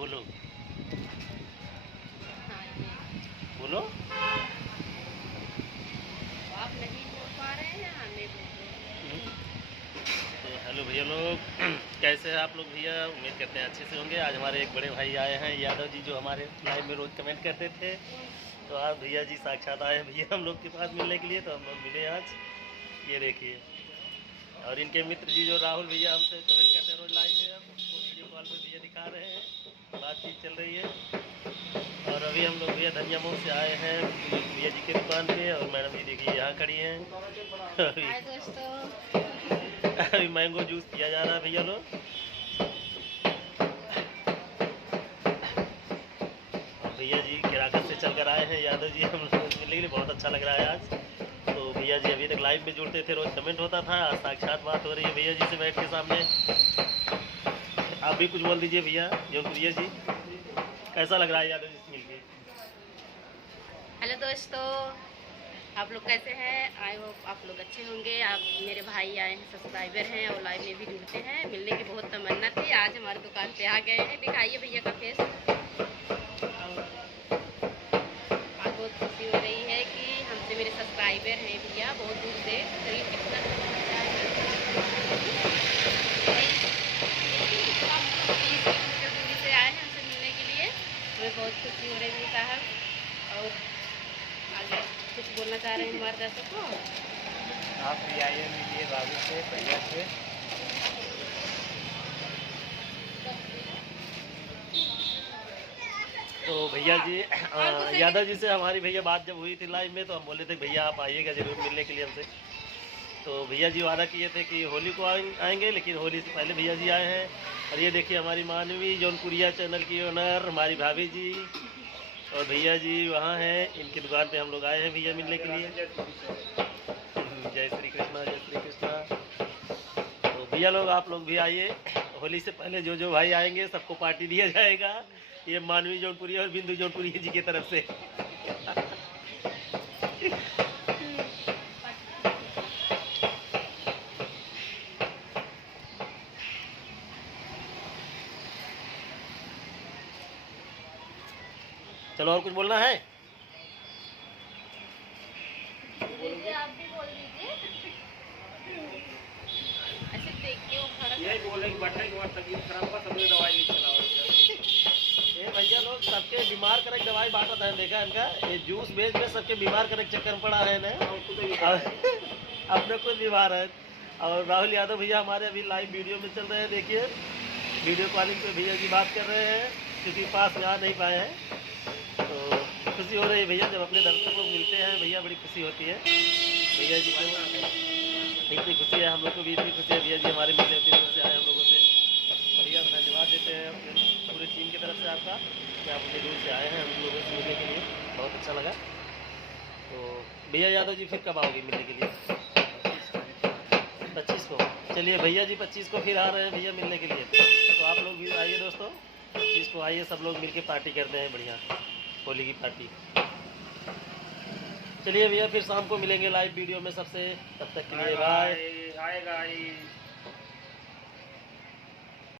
बोलो हाँ ये बोलो। आप नहीं बोल पा रहे हैं, हमें बोल रहे हैं। तो हेलो भैया लोग, कैसे हैं आप लोग भैया? उम्मीद करते हैं अच्छे से होंगे। आज हमारे एक बड़े भाई आए हैं, यादव जी, जो हमारे लाइव में रोज़ कमेंट करते थे। तो आज भैया जी साक्षात आए हैं भैया हम लोग के पास मिलने के लिए। तो हम लोग मिले आज, ये देखिए। और इनके मित्र जी जो राहुल भैया हमसे कमेंट करते हैं रोज़ लाइव में, उनको वीडियो कॉल पर भैया दिखा रहे हैं, बातचीत चल रही है। और अभी हम लोग भैया धनिया मोड़ से आए हैं भैया जी की दुकान पे। और मैडम जी देखिए यहाँ खड़ी हैं। हाय दोस्तों। अभी मैंगो जूस पिया जा रहा है भैया लोग। और भैया जी किराकत से चल कर आए हैं यादव जी, हम लोग मिलने के लिए बहुत अच्छा लग रहा है आज। तो भैया जी अभी तक लाइव में जुड़ते थे, रोज कमेंट होता था, आज साक्षात बात हो रही है भैया जी से बैठ के सामने। आप भी कुछ बोल दीजिए भैया जौनपुरिया जी, कैसा लग रहा है यादव जी से मिलके? हेलो दोस्तों, आप लोग कैसे हैं? आई होप आप लोग अच्छे होंगे। आप मेरे भाई आए हैं, सब्सक्राइबर हैं और लाइव में भी जुड़ते हैं। मिलने की बहुत तमन्ना थी, आज हमारी दुकान पे आ गए हैं। दिखाइए भैया का फेस। आज बहुत खुशी हो रही है कि हमसे मेरे सब्सक्राइबर हैं भैया बहुत दूर से, करीब कितना दूरी से आए हैं हमसे मिलने के लिए। हमें बहुत खुशी हो रही है साहब। और आगे कुछ बोलना चाह रहे हैं हमारे दर्शकों को? आप भी आइए, मिलिए भाभी से, भैया से। तो भैया जी यादव जी से हमारी भैया बात जब हुई थी लाइव में, तो हम बोले थे भैया आप आइएगा ज़रूर मिलने के लिए हमसे। तो भैया जी वादा किए थे कि होली को आएंगे, लेकिन होली से पहले भैया जी आए हैं। और ये देखिए हमारी मानवी जौनपुरिया चैनल की ओनर हमारी भाभी जी और भैया जी वहाँ हैं, इनकी दुकान पे हम लोग आए हैं भैया मिलने के लिए। जय श्री कृष्णा, जय श्री कृष्णा। तो भैया लोग आप लोग भी आइए, होली से पहले जो जो भाई आएंगे सबको पार्टी दिया जाएगा। ये मानवी जौनपुरिया और बिंदु जौनपुरिया जी की तरफ से। चलो और कुछ बोलना है? आप भी बोल दीजिए। ऐसे देख के वो खड़ा यही बोले कि बैठने के बाद तबीयत खराब होगा, तभी दवाई नहीं चलाओ। ये भैया लोग सबके बीमार करे दवाई बांटता है, देखा इनका ये जूस बेच में सबके बीमार करे चक्कर में पड़ा है ना। अपने खुद बीमार है। और राहुल यादव भैया हमारे अभी लाइव वीडियो में चल रहे हैं, देखिए वीडियो कॉलिंग पे भैया जी बात कर रहे हैं, क्योंकि पास में आ नहीं पाए हैं। तो खुशी हो रही है भैया जब अपने दर्शक लोग मिलते हैं भैया, बड़ी खुशी होती है भैया जी को। इतनी खुशी है हम लोग को भी, इतनी खुशी है भैया जी हमारे मिलने उतनी दूर से आए हम लोगों से। भैया धन्यवाद देते हैं अपने पूरी टीम की तरफ से आपका कि आप उतनी दूर से आए हैं हम लोगों से मिलने के लिए, बहुत अच्छा लगा। तो भैया यादव जी फिर कब आओगे मिलने के लिए? 25 को। चलिए भैया जी 25 को फिर आ रहे हैं भैया मिलने के लिए। तो आप लोग भी आइए दोस्तों, 25 को आइए, सब लोग मिलके पार्टी करते हैं बढ़िया होली की पार्टी। चलिए भैया फिर शाम को मिलेंगे लाइव वीडियो में सबसे, तब तक के लिए बाय। आएगा